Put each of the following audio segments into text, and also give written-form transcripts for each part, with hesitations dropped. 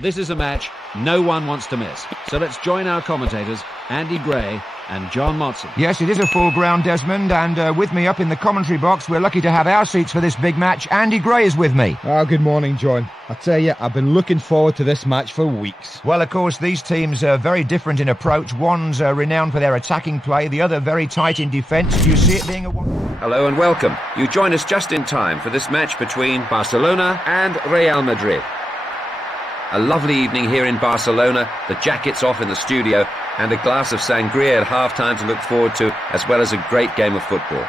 This is a match no one wants to miss. So let's join our commentators, Andy Gray and John Motson. Yes, it is a full ground, Desmond, and with me up in the commentary box, we're lucky to have our seats for this big match. Andy Gray is with me. Good morning, John. I tell you, I've been looking forward to this match for weeks. Well, of course, these teams are very different in approach. One's renowned for their attacking play, the other very tight in defence. Do you see it being a one? Hello and welcome. You join us just in time for this match between Barcelona and Real Madrid. A lovely evening here in Barcelona, the jackets off in the studio, and a glass of sangria at half-time to look forward to, as well as a great game of football.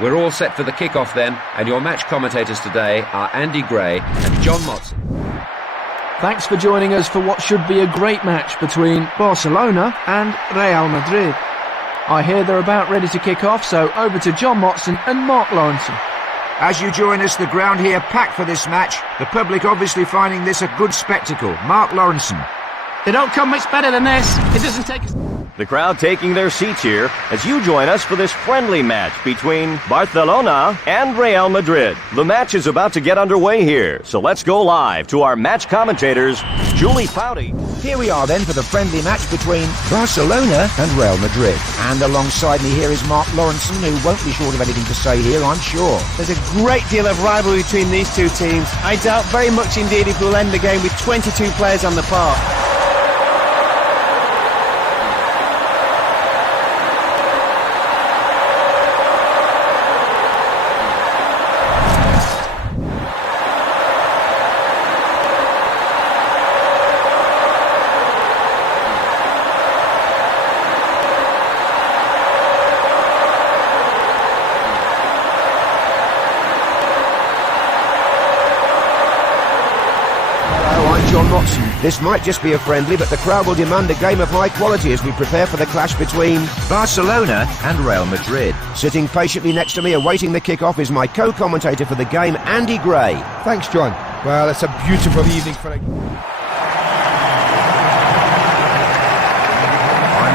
We're all set for the kick-off then, and your match commentators today are Andy Gray and John Motson. Thanks for joining us for what should be a great match between Barcelona and Real Madrid. I hear they're about ready to kick off, so over to John Motson and Mark Lawrenson. As you join us, the ground here packed for this match. The public obviously finding this a good spectacle. Mark Lawrenson. They don't come much better than this. It doesn't take us... The crowd taking their seats here as you join us for this friendly match between Barcelona and Real Madrid. The match is about to get underway here, so let's go live to our match commentators, Julie Foudy. Here we are then for the friendly match between Barcelona and Real Madrid. And alongside me here is Mark Lawrenson, who won't be short of anything to say here, I'm sure. There's a great deal of rivalry between these two teams. I doubt very much indeed if we'll end the game with 22 players on the park. This might just be a friendly, but the crowd will demand a game of high quality as we prepare for the clash between Barcelona and Real Madrid. Sitting patiently next to me awaiting the kick-off is my co-commentator for the game, Andy Gray. Thanks, John. Well, it's a beautiful evening for a... I'm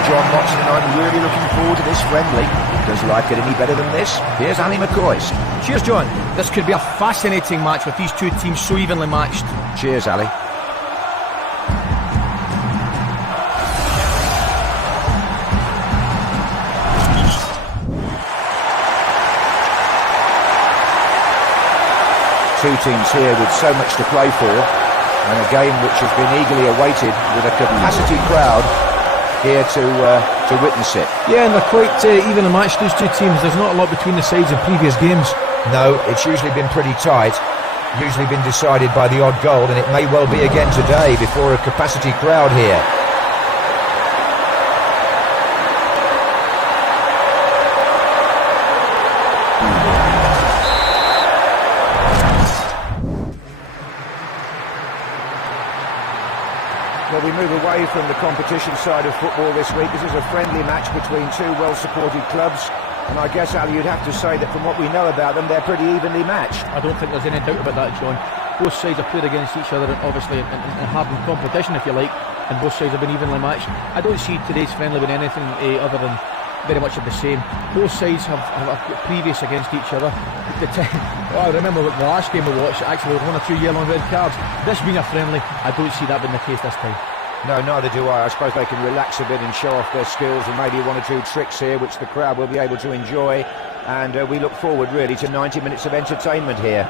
John Motson and I'm really looking forward to this friendly. Does like it any better than this? Here's Ali McCoy's. Cheers, John. This could be a fascinating match with these two teams so evenly matched. Cheers, Ali. Two teams here with so much to play for, and a game which has been eagerly awaited with a capacity crowd here to witness it. Yeah, and they're quite evenly matched, these two teams. There's not a lot between the sides in previous games. No, it's usually been pretty tight, usually been decided by the odd goal, and it may well be again today before a capacity crowd here. Well, we move away from the competition side of football this week. This is a friendly match between two well-supported clubs. And I guess, Ali, you'd have to say that from what we know about them, they're pretty evenly matched. I don't think there's any doubt about that, John. Both sides have played against each other, and obviously in hardened competition, if you like, and both sides have been evenly matched. I don't see today's friendly being anything other than very much of the same. Both sides have previous against each other. I remember the last game we watched, actually there were 1 or 2 yellow and red cards. This being a friendly, I don't see that being the case this time. No, neither do I. I suppose they can relax a bit and show off their skills and maybe 1 or 2 tricks here which the crowd will be able to enjoy. And we look forward really to 90 minutes of entertainment here.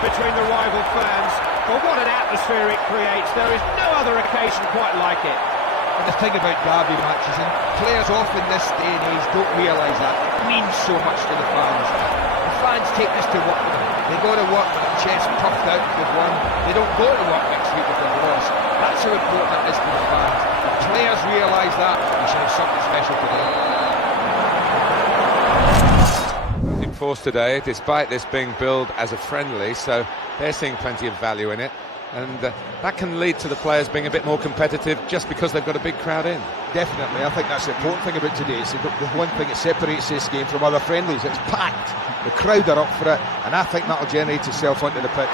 Between the rival fans, but what an atmosphere it creates. There is no other occasion quite like it. And the thing about derby matches, and players often this day and age don't realise that, it means so much to the fans. The fans take this to work with them. They go to work with their chest puffed out if they've won. They don't go to work next week if they've lost. That's how important it is to the fans. If players realise that, we should have something special today. Force today, despite this being billed as a friendly, so they're seeing plenty of value in it. and that can lead to the players being a bit more competitive just because they've got a big crowd in. Definitely, I think that's the important thing about today. It's the one thing that separates this game from other friendlies. It's packed, the crowd are up for it, and I think that'll generate itself onto the pitch.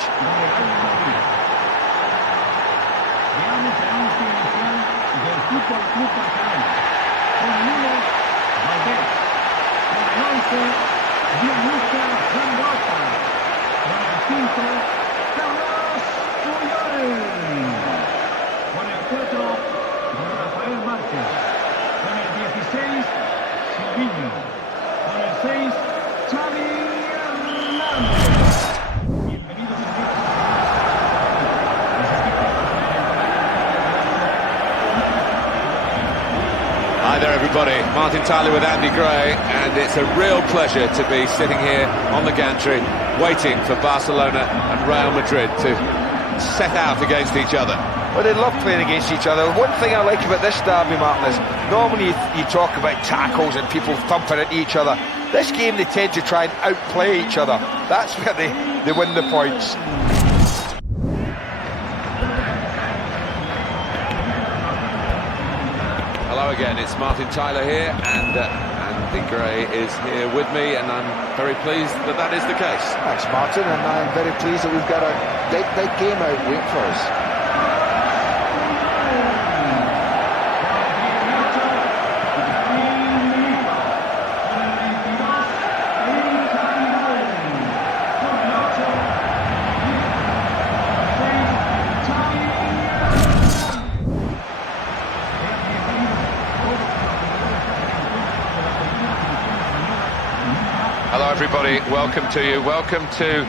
Hi there everybody, Martin Tyler with Andy Gray, and it's a real pleasure to be sitting here on the gantry waiting for Barcelona and Real Madrid to set out against each other. Well, they love playing against each other. One thing I like about this derby, Martin, is normally you talk about tackles and people thumping into each other. This game they tend to try and outplay each other. That's where they win the points. Hello again, it's Martin Tyler here, and Andy Gray is here with me, and I'm very pleased that that is the case. Thanks, Martin, and I'm very pleased that we've got a big game out waiting for us. Hello everybody, welcome to you. Welcome to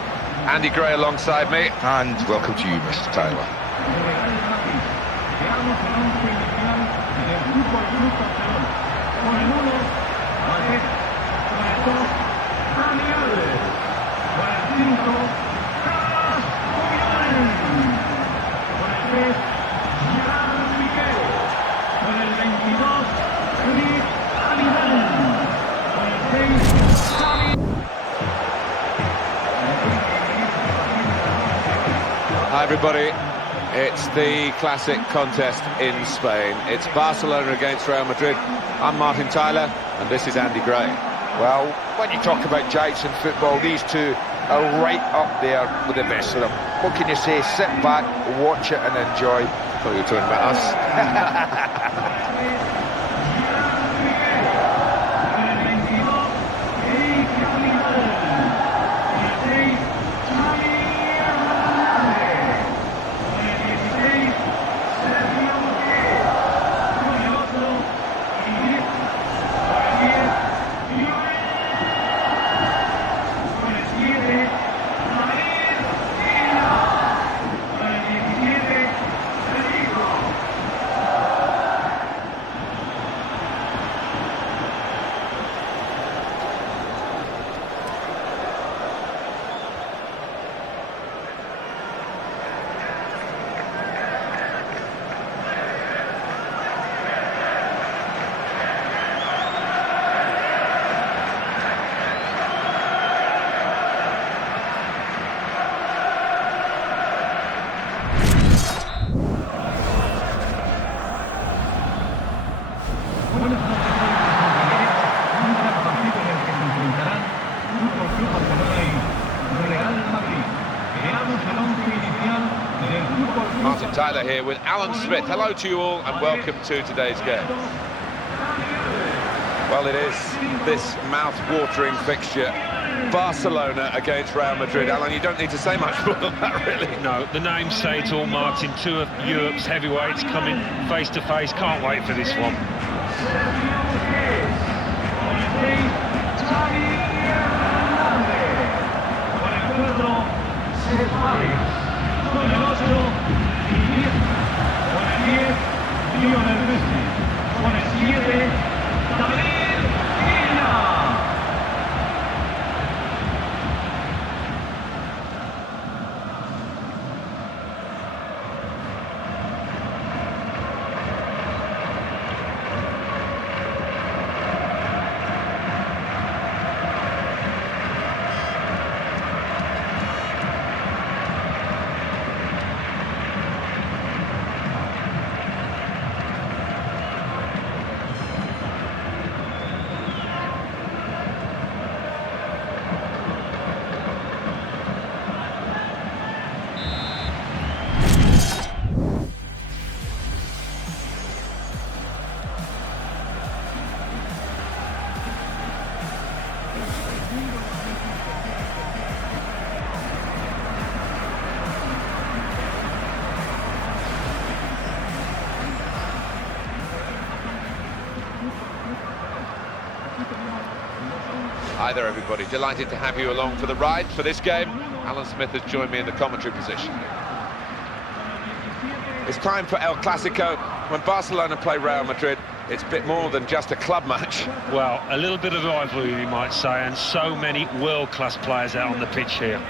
Andy Gray alongside me. And welcome to you, Mr. Tyler. Hi everybody, it's the classic contest in Spain. It's Barcelona against Real Madrid. I'm Martin Tyler, and this is Andy Gray. Well, when you talk about giants in football, these two are right up there with the best of them. What can you say? Sit back, watch it and enjoy. I thought you were talking about us. Martin Tyler here with Alan Smith. Hello to you all and welcome to today's game. Well, it is this mouth-watering fixture, Barcelona against Real Madrid. Alan, you don't need to say much more than that, really. No, the names say it all, Martin. Two of Europe's heavyweights coming face to face. Can't wait for this one. Hi there, everybody. Delighted to have you along for the ride for this game. Alan Smith has joined me in the commentary position. It's time for El Clasico. When Barcelona play Real Madrid, it's a bit more than just a club match. Well, a little bit of rivalry, you might say, and so many world-class players out on the pitch here.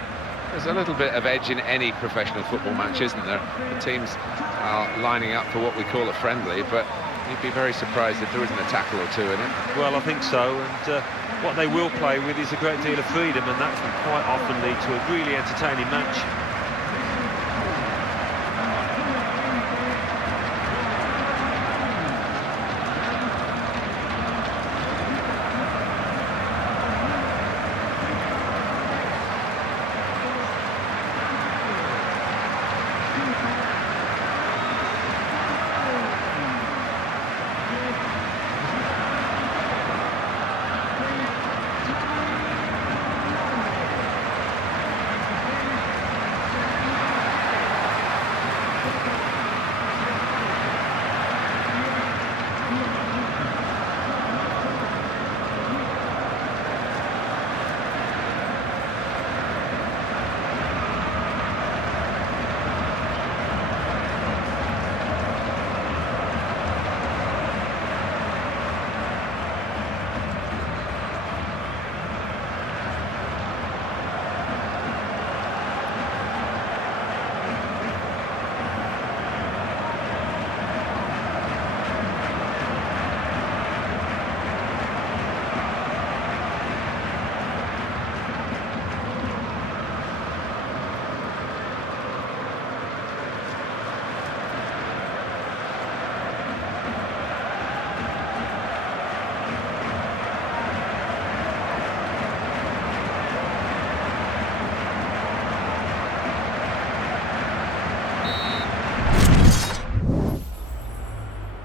There's a little bit of edge in any professional football match, isn't there? The teams are lining up for what we call a friendly, but you'd be very surprised if there isn't a tackle or two in it. Well, I think so, and what they will play with is a great deal of freedom, and that can quite often lead to a really entertaining match.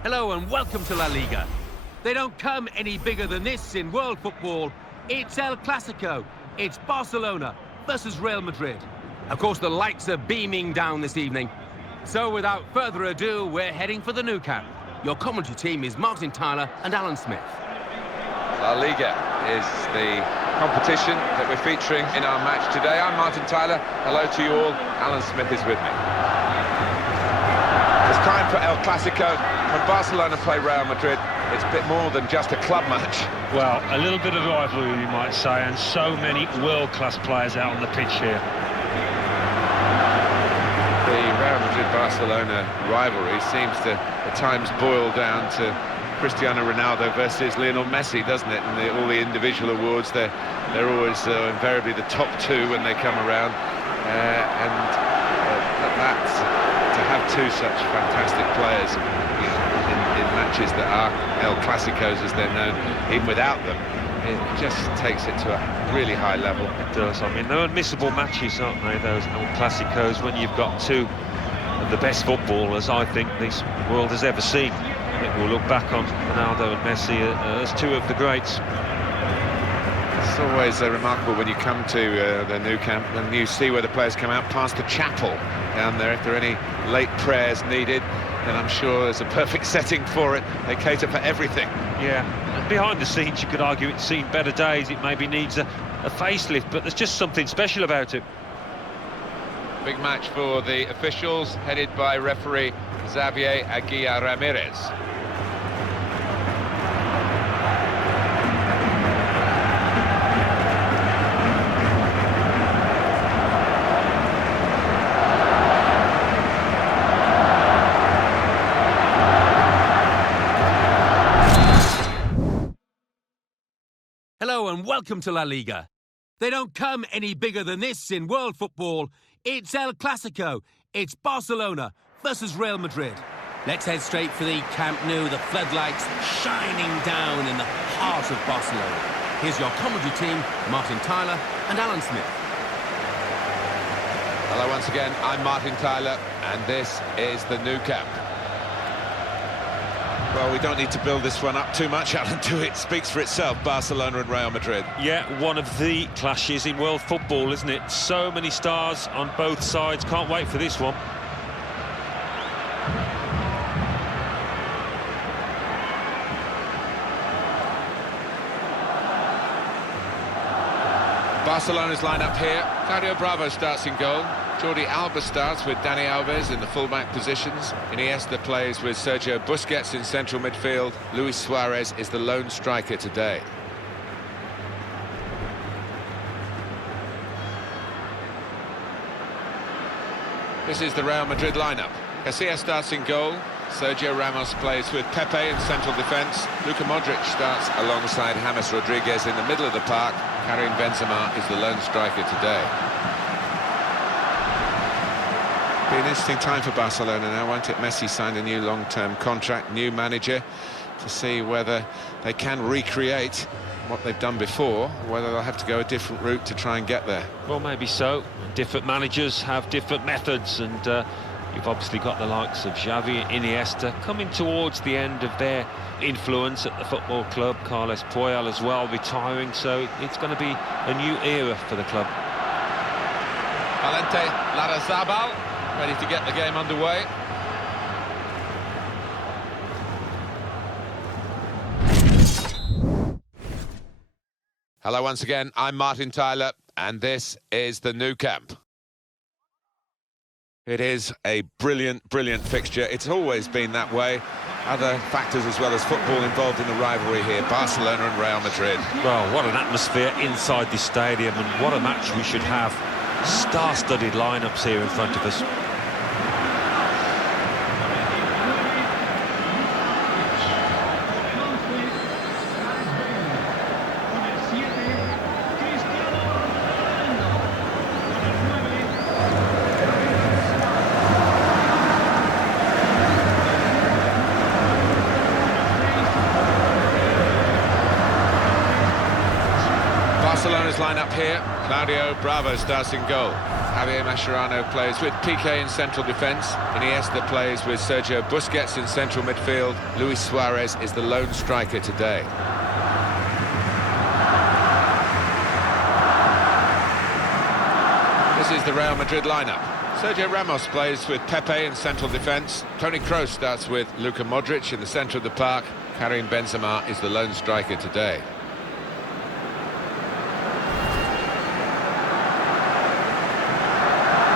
Hello and welcome to La Liga. They don't come any bigger than this in world football. It's El Clasico. It's Barcelona versus Real Madrid. Of course, the lights are beaming down this evening. So without further ado, we're heading for the Nou Camp. Your commentary team is Martin Tyler and Alan Smith. La Liga is the competition that we're featuring in our match today. I'm Martin Tyler. Hello to you all. Alan Smith is with me. It's time for El Clasico. When Barcelona play Real Madrid, it's a bit more than just a club match. Well, a little bit of rivalry, you might say, and so many world-class players out on the pitch here. The Real Madrid-Barcelona rivalry seems to, at times, boil down to Cristiano Ronaldo versus Lionel Messi, doesn't it? And all the individual awards, they're always invariably the top two when they come around. That's to have two such fantastic players in matches that are El Clasicos, as they're known, even without them, it just takes it to a really high level. It does. I mean, they're unmissable matches, aren't they, those El Clasicos, when you've got two of the best footballers I think this world has ever seen. I think we'll look back on Ronaldo and Messi as two of the greats. It's always remarkable when you come to the Nou Camp and you see where the players come out past the chapel down there. If there are any late prayers needed, then I'm sure there's a perfect setting for it. They cater for everything. Yeah, and behind the scenes you could argue it's seen better days, it maybe needs a facelift, but there's just something special about it. Big match for the officials, headed by referee Xavier Aguirre Ramirez. Hello and welcome to La Liga. They don't come any bigger than this in world football. It's El Clasico. It's Barcelona versus Real Madrid. Let's head straight for the Camp Nou, the floodlights shining down in the heart of Barcelona. Here's your commentary team, Martin Tyler and Alan Smith. Hello once again, I'm Martin Tyler, and this is the Nou Camp. Well, we don't need to build this one up too much, Alan, it speaks for itself, Barcelona and Real Madrid. Yeah, one of the clashes in world football, isn't it? So many stars on both sides, can't wait for this one. Barcelona's line-up here. Claudio Bravo starts in goal. Jordi Alba starts with Dani Alves in the full-back positions. Iniesta plays with Sergio Busquets in central midfield. Luis Suarez is the lone striker today. This is the Real Madrid lineup. Casillas starts in goal. Sergio Ramos plays with Pepe in central defence. Luka Modric starts alongside James Rodriguez in the middle of the park. Karim Benzema is the lone striker today. Be an interesting time for Barcelona now, won't it? Messi signed a new long-term contract, new manager, to see whether they can recreate what they've done before, or whether they'll have to go a different route to try and get there. Well, maybe so. Different managers have different methods, and you've obviously got the likes of Xavi, Iniesta coming towards the end of their influence at the football club. Carles Puyol as well retiring, so it's going to be a new era for the club. Valente Larrazabal ready to get the game underway. Hello once again, I'm Martin Tyler, and this is the Nou Camp. It is a brilliant, brilliant fixture. It's always been that way. Other factors as well as football involved in the rivalry here, Barcelona and Real Madrid. Well, what an atmosphere inside this stadium, and what a match we should have. Star-studded lineups here in front of us. Barcelona's line-up here. Claudio Bravo starts in goal. Javier Mascherano plays with Piqué in central defence. Iniesta plays with Sergio Busquets in central midfield. Luis Suarez is the lone striker today. This is the Real Madrid lineup. Sergio Ramos plays with Pepe in central defence. Toni Kroos starts with Luka Modric in the centre of the park. Karim Benzema is the lone striker today.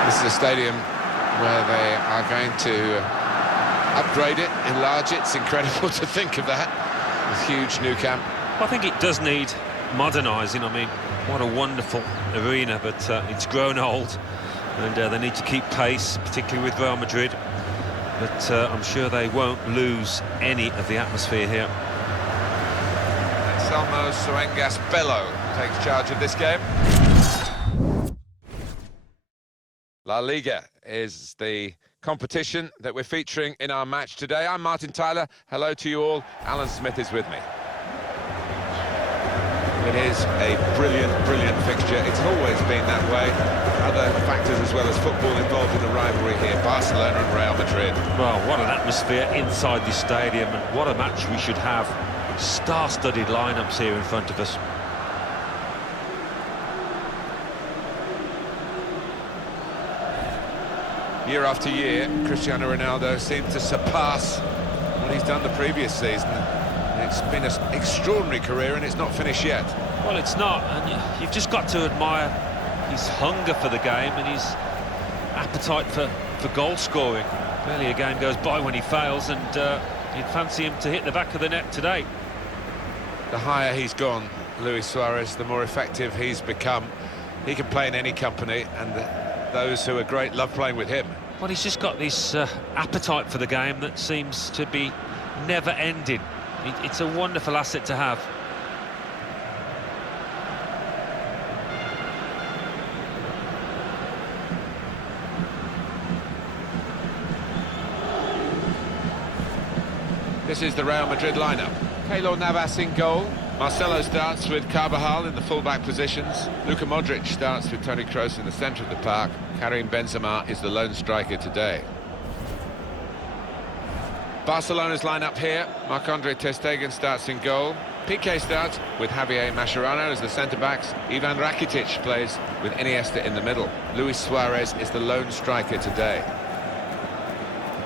This is a stadium where they are going to upgrade it, enlarge it. It's incredible to think of that. This huge Nou Camp. I think it does need modernising. I mean, what a wonderful arena, but it's grown old, and they need to keep pace, particularly with Real Madrid. But I'm sure they won't lose any of the atmosphere here. Anselmo Suengas Bello takes charge of this game. La Liga is the competition that we're featuring in our match today. I'm Martin Tyler. Hello to you all. Alan Smith is with me. It is a brilliant, brilliant fixture. It's always been that way. Other factors as well as football involved in the rivalry here. Barcelona and Real Madrid. Well, what an atmosphere inside this stadium, and what a match we should have. Star-studded lineups here in front of us. Year after year, Cristiano Ronaldo seemed to surpass what he's done the previous season. It's been an extraordinary career, and it's not finished yet. Well, it's not, and you've just got to admire his hunger for the game and his appetite for goal scoring. Barely a game goes by when he fails, and you'd fancy him to hit the back of the net today. The higher he's gone, Luis Suarez, the more effective he's become. He can play in any company, and those who are great love playing with him. Well, he's just got this appetite for the game that seems to be never-ending. It's a wonderful asset to have. This is the Real Madrid lineup. Keylor Navas in goal. Marcelo starts with Carvajal in the full-back positions. Luka Modric starts with Toni Kroos in the centre of the park. Karim Benzema is the lone striker today. Barcelona's lineup here. Marc-Andre ter Stegen starts in goal. Piqué starts with Javier Mascherano as the centre-backs. Ivan Rakitic plays with Iniesta in the middle. Luis Suarez is the lone striker today.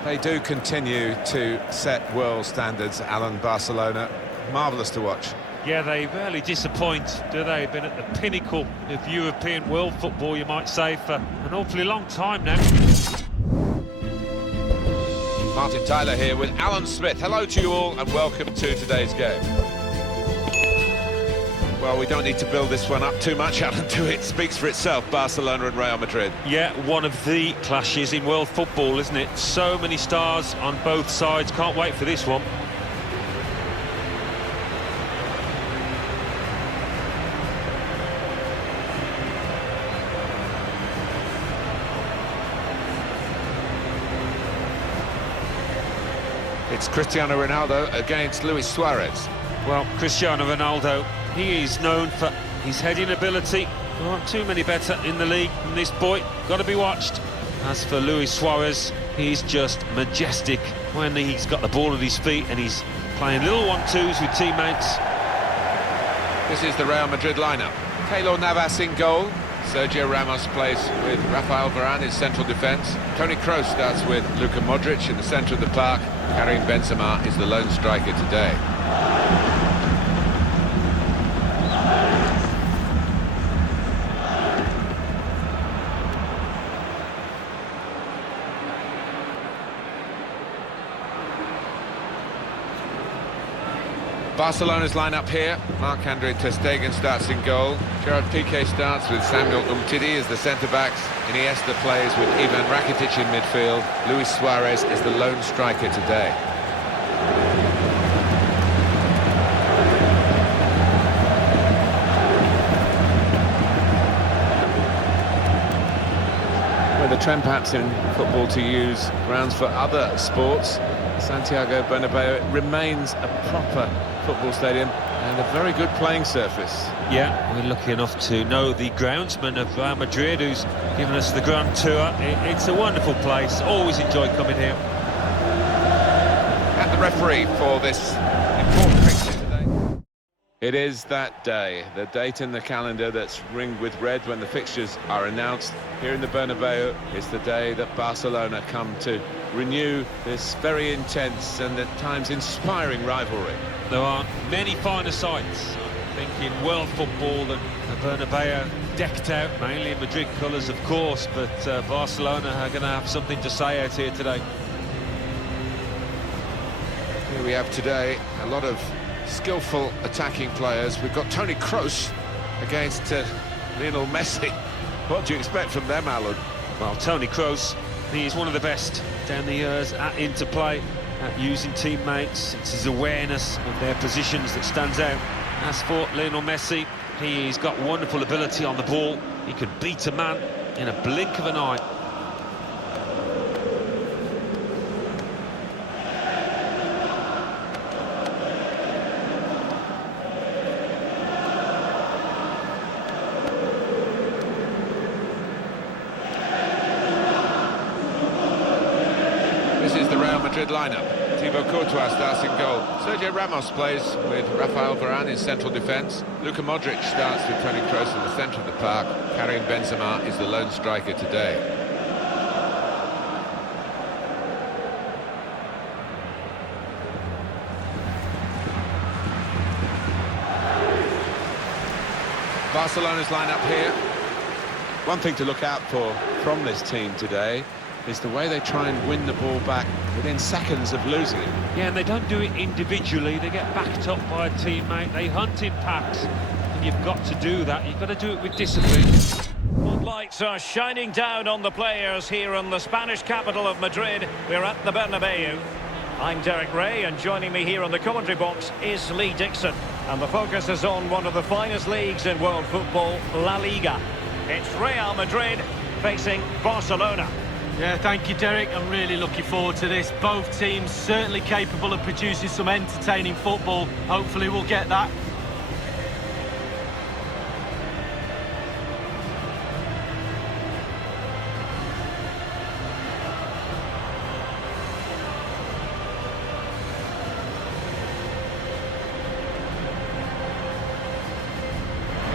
They do continue to set world standards, Alan. Barcelona. Marvellous to watch. Yeah, they rarely disappoint, do they? Been at the pinnacle of European world football, you might say, for an awfully long time now. Martin Tyler here with Alan Smith. Hello to you all and welcome to today's game. Well, we don't need to build this one up too much, Alan, do it? Speaks for itself, Barcelona and Real Madrid. Yeah, one of the clashes in world football, isn't it? So many stars on both sides. Can't wait for this one. It's Cristiano Ronaldo against Luis Suarez. Well, Cristiano Ronaldo, he is known for his heading ability. There aren't too many better in the league than this boy. Got to be watched. As for Luis Suarez, he's just majestic when he's got the ball at his feet and he's playing little 1-2s with teammates. This is the Real Madrid lineup. Keylor Navas in goal. Sergio Ramos plays with Rafael Varane in central defence. Toni Kroos starts with Luka Modric in the centre of the park. Karim Benzema is the lone striker today. Barcelona's lineup here. Marc-Andre ter Stegen starts in goal. Gerard Piqué starts with Samuel Umtiti as the centre-backs. Iniesta plays with Ivan Rakitic in midfield. Luis Suarez is the lone striker today. Well, the trend perhaps in football to use grounds for other sports. Santiago Bernabeu remains a proper football stadium and a very good playing surface. Yeah, we're lucky enough to know the groundsman of Real Madrid who's given us the grand tour. It's a wonderful place, always enjoy coming here. And the referee for this important fixture today. It is that day, the date in the calendar that's ringed with red when the fixtures are announced. Here in the Bernabeu, it's the day that Barcelona come to renew this very intense and at times inspiring rivalry. There aren't many finer sights, I think, in world football than the Bernabeu, decked out mainly in Madrid colours, of course, but Barcelona are going to have something to say out here today. Here we have today a lot of skillful attacking players. We've got Toni Kroos against Lionel Messi. What do you expect from them, Alan? Well, Toni Kroos, he is one of the best down the years at interplay, at using teammates. It's his awareness of their positions that stands out. As for Lionel Messi, he's got wonderful ability on the ball. He could beat a man in a blink of an eye. This is the Real Madrid lineup. Thibaut Courtois starts in goal. Sergio Ramos plays with Rafael Varane in central defence. Luka Modric starts with Toni Kroos in the centre of the park. Karim Benzema is the lone striker today. Barcelona's lineup here. One thing to look out for from this team today is the way they try and win the ball back within seconds of losing it. Yeah, and they don't do it individually. They get backed up by a teammate. They hunt in packs, and you've got to do that. You've got to do it with discipline. Lights are shining down on the players here in the Spanish capital of Madrid. We're at the Bernabeu. I'm Derek Ray, and joining me here on the commentary box is Lee Dixon. And the focus is on one of the finest leagues in world football, La Liga. It's Real Madrid facing Barcelona. Yeah, thank you, Derek. I'm really looking forward to this. Both teams certainly capable of producing some entertaining football. Hopefully we'll get that.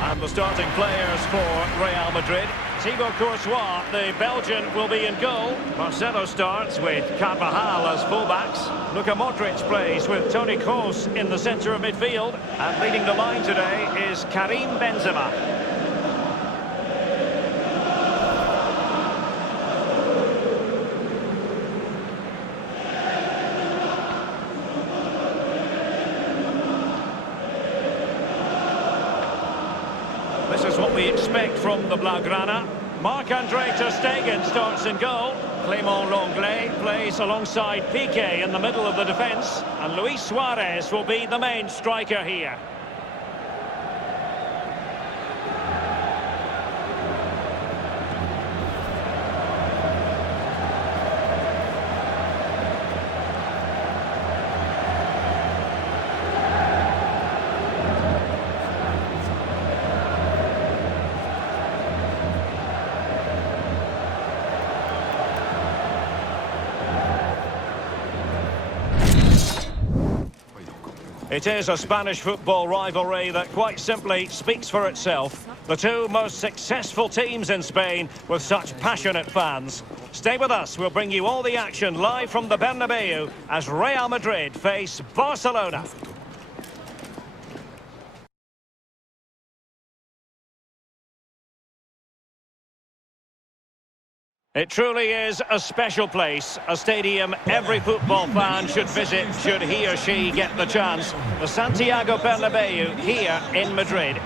And the starting players for Real Madrid. Thibaut Courtois, the Belgian, will be in goal. Marcelo starts with Carvajal as fullbacks. Luka Modric plays with Toni Kroos in the centre of midfield. And leading the line today is Karim Benzema. This is what we expect from the Blaugrana. Marc-Andre ter Stegen starts in goal. Clément Lenglet plays alongside Piqué in the middle of the defence. And Luis Suarez will be the main striker here. It is a Spanish football rivalry that quite simply speaks for itself. The two most successful teams in Spain with such passionate fans. Stay with us, we'll bring you all the action live from the Bernabeu as Real Madrid face Barcelona. It truly is a special place, a stadium every football fan should visit should he or she get the chance. The Santiago Bernabeu here in Madrid.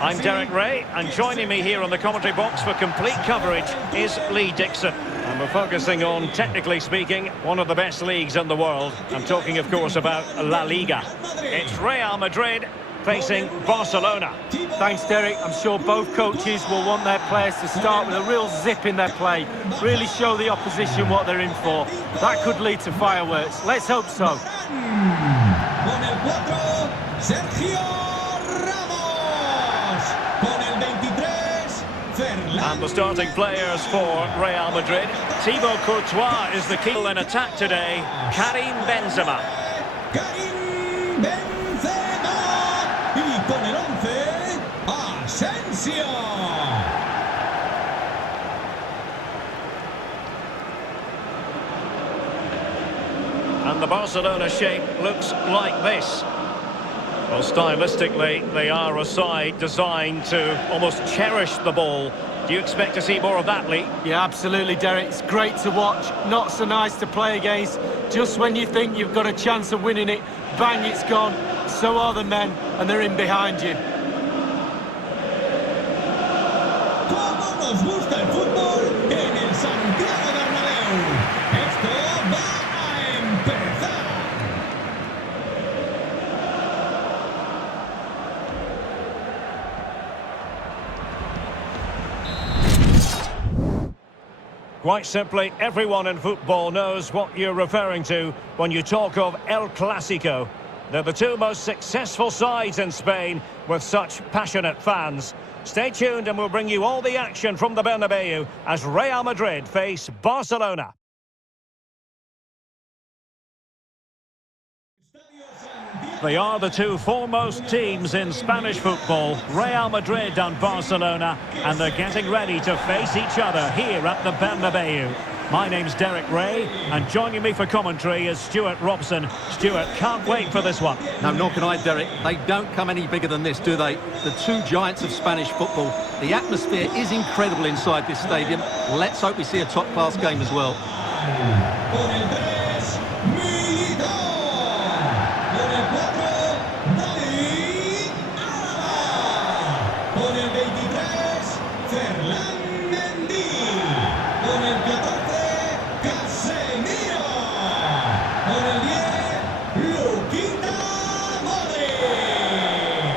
I'm Derek Ray, and joining me here on the commentary box for complete coverage is Lee Dixon. And we're focusing on, technically speaking, one of the best leagues in the world. I'm talking, of course, about La Liga. It's Real Madrid facing Barcelona. Thanks, Derek. I'm sure both coaches will want their players to start with a real zip in their play. Really show the opposition what they're in for. That could lead to fireworks. Let's hope so. And the starting players for Real Madrid. Thibaut Courtois is the key in attack today. Karim Benzema. And the Barcelona shape looks like this. Well, stylistically, they are a side designed to almost cherish the ball. Do you expect to see more of that, Lee? Yeah, absolutely, Derek. It's great to watch. Not so nice to play against. Just when you think you've got a chance of winning it, bang, it's gone. So are the men, and they're in behind you. ¿Cómo nos gusta el fútbol en el Santiago Bernabéu? Esto va a empezar. Quite simply, everyone in football knows what you're referring to when you talk of El Clasico. They're the two most successful sides in Spain with such passionate fans. Stay tuned and we'll bring you all the action from the Bernabeu as Real Madrid face Barcelona. They are the two foremost teams in Spanish football, Real Madrid and Barcelona, and they're getting ready to face each other here at the Bernabeu. My name's Derek Ray, and joining me for commentary is Stuart Robson. Stuart, can't wait for this one. No, nor can I, Derek. They don't come any bigger than this, do they? The two giants of Spanish football. The atmosphere is incredible inside this stadium. Let's hope we see a top-class game as well.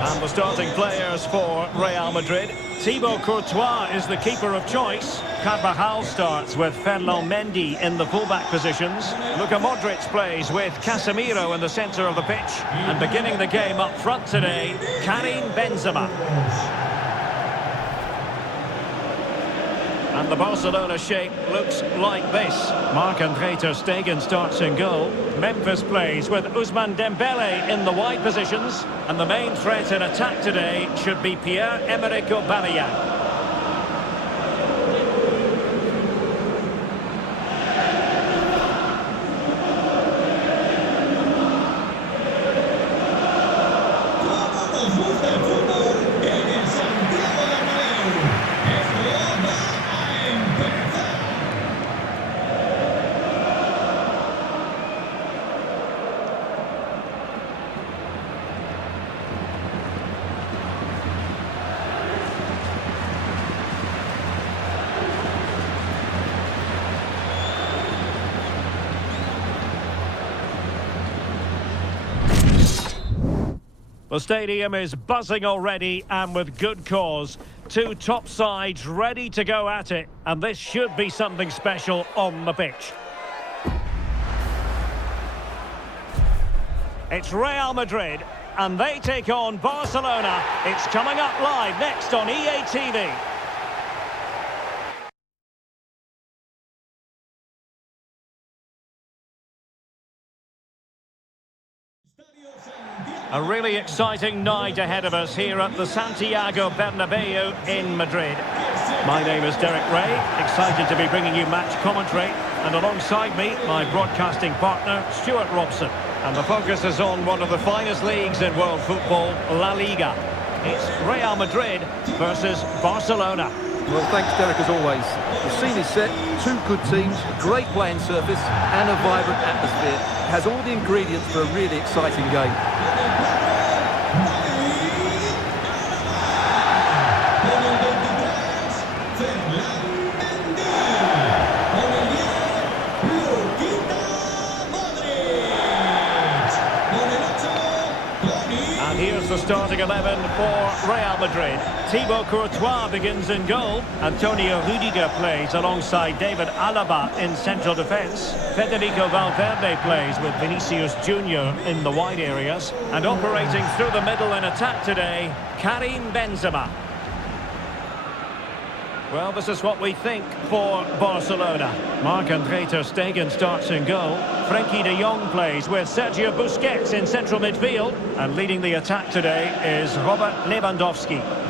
And the starting players for Real Madrid. Thibaut Courtois is the keeper of choice. Carvajal starts with Ferland Mendy in the fullback positions. Luka Modric plays with Casemiro in the centre of the pitch. And beginning the game up front today, Karim Benzema. And the Barcelona shape looks like this. Marc-Andre ter Stegen starts in goal. Memphis plays with Ousmane Dembele in the wide positions. And the main threat in attack today should be Pierre-Emerick Aubameyang. The stadium is buzzing already, and with good cause. Two top sides ready to go at it, and this should be something special on the pitch. It's Real Madrid, and they take on Barcelona. It's coming up live next on EA TV. A really exciting night ahead of us here at the Santiago Bernabeu in Madrid. My name is Derek Ray, excited to be bringing you match commentary, and alongside me, my broadcasting partner, Stuart Robson. And the focus is on one of the finest leagues in world football, La Liga. It's Real Madrid versus Barcelona. Well, thanks, Derek, as always. The scene is set, two good teams, great playing surface, and a vibrant atmosphere. It has all the ingredients for a really exciting game. Here's the starting 11 for Real Madrid. Thibaut Courtois begins in goal. Antonio Rudiger plays alongside David Alaba in central defence. Federico Valverde plays with Vinicius Junior in the wide areas. And operating through the middle in attack today, Karim Benzema. Well, this is what we think for Barcelona. Marc-André ter Stegen starts in goal. Frenkie de Jong plays with Sergio Busquets in central midfield. And leading the attack today is Robert Lewandowski.